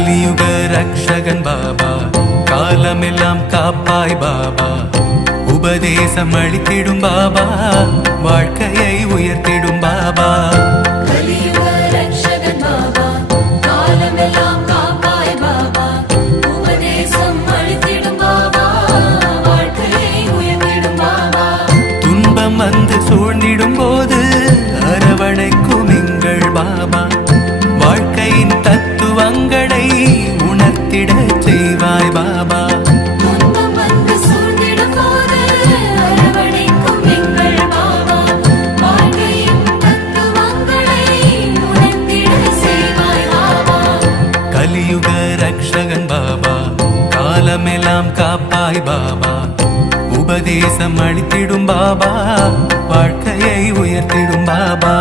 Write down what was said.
கலியுக ரக்ஷகன் பாபா, காலமெல்லாம் காப்பாய் பாபா, உபதேசம் அளித்திடும் பாபா, வாழ்க்கையை உயர்த்திடும் பாபா. கலியுக ரக்ஷகன் பாபா, காலமெல்லாம் காப்பாய் பாபா, உபதேசம் அளித்திடும் பாபா, வாழ்க்கையை உயர்த்திடும் பாபா. துன்பம் வந்து சூழ்ந்திடும் போது அரவணைக்கும் எங்கள் பாபா, வாழ்க்கையின் தத்துவங்களை உணர்த்திட செய்வாய் பாபா. துன்பம் வந்து சூழ்ந்திடும் போது அரவணைக்கும் எங்கள் பாபா, வாழ்க்கையின் தத்துவங்களை உணர்த்திட செய்வாய் பாபா. கலியுக ரக்ஷகன் பாபா, காலமெல்லாம் காப்பாய் பாபா, உபதேசம் அளித்திடும் பாபா, வாழ்க்கையை உயர்த்திடும் பாபா.